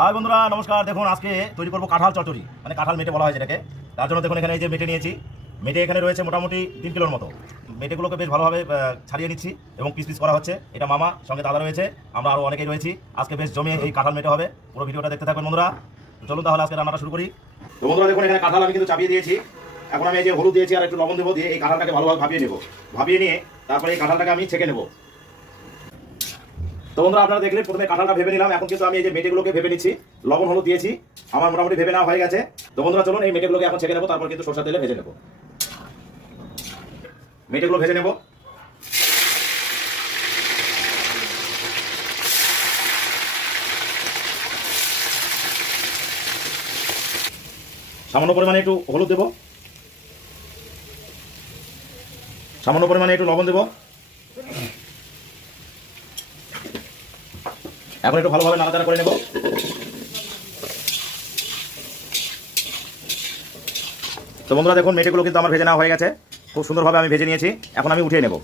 High বন্ধুরা নমস্কার। দেখুন আজকে তৈরি করবো কাঁঠাল চচ্চড়ি, মানে কাঁঠাল মেটে বলা হয় যেটাকে। তার জন্য দেখুন এখানে এই যে মেটে নিয়েছি। মেটে এখানে রয়েছে মোটামুটি 3 কিলোর মতো। মেটেগুলোকে বেশ ভালোভাবে ছাড়িয়ে নিচ্ছি এবং পিস পিস করা হচ্ছে। এটা মামা, সঙ্গে দাদা রয়েছে, আমরা আরও অনেকেই রয়েছি। আজকে বেশ জমিয়ে এই কাঁঠাল মেটে হবে। পুরো ভিডিওটা দেখতে থাকবেন বন্ধুরা। চলুন তাহলে আজকে রান্নাটা শুরু করি। তো বন্ধুরা দেখুন এখানে কাঁঠাল আমি কিন্তু চাপিয়ে দিয়েছি। এখন আমি এই যে হলুদ দিয়েছি আর একটু লবণ দেবো, দিয়ে এই কাঁঠালটাকে ভালোভাবে ভাপিয়ে নেবো। ভাপিয়ে নিয়ে তারপরে এই কাঁঠালটাকে আমি ছেঁকে নেবো। তো বন্ধুরা আপনারা দেখলেন প্রথমে কাঁঠালটা ভেবে নিলাম, এখন কিন্তু আমি এই যে মেটেগুলোকে ভেবে নিচ্ছি। লবণ হলুদ দিয়েছি, আমার মোটামুটি ভেবে নেওয়া হয়ে গেছে। তো বন্ধুরা চলুন এই মেটেগুলোকে এখন ছেঁকে নেবো, তারপর কিন্তু সরষের তেলে ভেজে নেবো। মেটেগুলো ভেজে নেবো। সামান্য পরিমাণে একটু হলুদ দেবো, সামান্য পরিমাণে একটু লবণ দেবো। এখন একটু ভালোভাবে নাড়াচাড়া করে নেব। তো বন্ধুরা দেখুন মেটেগুলো কিন্তু আমার ভেজে নেওয়া হয়ে গেছে, খুব সুন্দরভাবে আমি ভেজে নিয়েছি। এখন আমি উঠিয়ে নেব।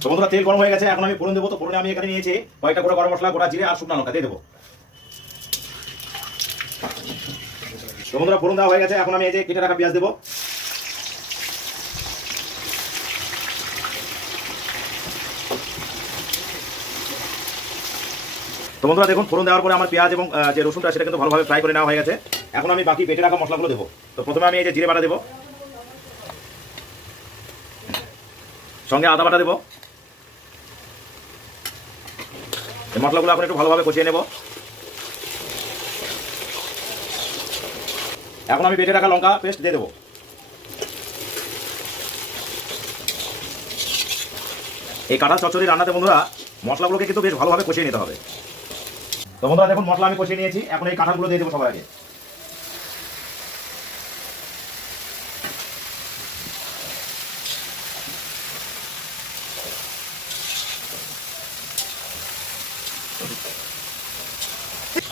তো বন্ধুরা তেল গরম হয়ে গেছে, এখন আমি ফোড়ন দেবো। তো ফোড়নে আমি এখানে নিয়েছি কয়েকটা করে গরম মশলা, গোটা জিরে আর শুকনো লঙ্কা দিয়ে দেবো। তো বন্ধুরা ফোড়ন দেওয়া হয়ে গেছে, এখন আমি এই যে কেটে রাখা পেঁয়াজ দেবো। তো বন্ধুরা দেখুন ফোড়ন দেওয়ার পরে আমার পেঁয়াজ এবং যে রসুনটা সেটা কিন্তু ভালোভাবে ফ্রাই করে নেওয়া হয়ে গেছে। এখন আমি বাকি বেটে রাখা মশলাগুলো দেবো। তো প্রথমে আমি এই যে জিরে বাটা দেবো, সঙ্গে আদা বাটা দেবো। এই মশলাগুলো এখন একটু ভালোভাবে কষিয়ে নেব। এখন আমি বেটে রাখা লঙ্কা পেস্ট দিয়ে দেবো। এই কাঁঠাল চচ্চড়ি রান্নাতে বন্ধুরা মশলাগুলোকে কিন্তু বেশ ভালোভাবে কষিয়ে নিতে হবে। তো বন্ধুরা দেখুন মশলা আমি কষিয়ে নিয়েছি, এখন এই কাঁঠালগুলো দিয়ে দেবো সবার আগে।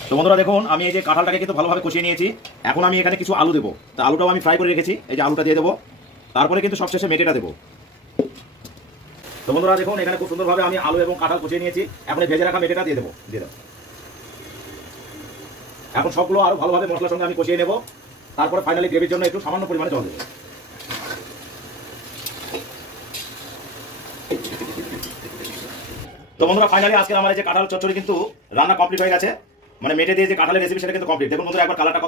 তো বন্ধুরা দেখুন আমি এই যে কাঁঠালটাকে কিন্তু ভালোভাবে কষিয়ে নিয়েছি। এখন আমি এখানে কিছু আলু দেবো। তো আলুটাও আমি ফ্রাই করে রেখেছি, এই যে আলুটা দিয়ে দেবো। তারপরে কিন্তু সবশেষে মেটেটা দেবো। তো বন্ধুরা দেখুন এখানে খুব সুন্দরভাবে আমি আলু এবং কাঁঠাল কষিয়ে নিয়েছি। এখন ভেজে রাখা মেটেটা দিয়ে দেবো। এখন সবগুলো আরো ভালোভাবে মশলার সঙ্গে আমি কষিয়ে নেব। তারপরে ফাইনালি গ্রেভির জন্য একটু সামান্য পরিমাণে জল দেবো। তো বন্ধুরা ফাইনালি আজকে আমার এই যে কাঁঠাল চচ্চড়ি কিন্তু রান্না কমপ্লিট হয়ে গেছে। মানে মেটে দিয়ে যে কাঁঠালের রেসিপি সেটা কিন্তু কমপ্লিট। দেখুন বন্ধুরা একবার কালারটা কত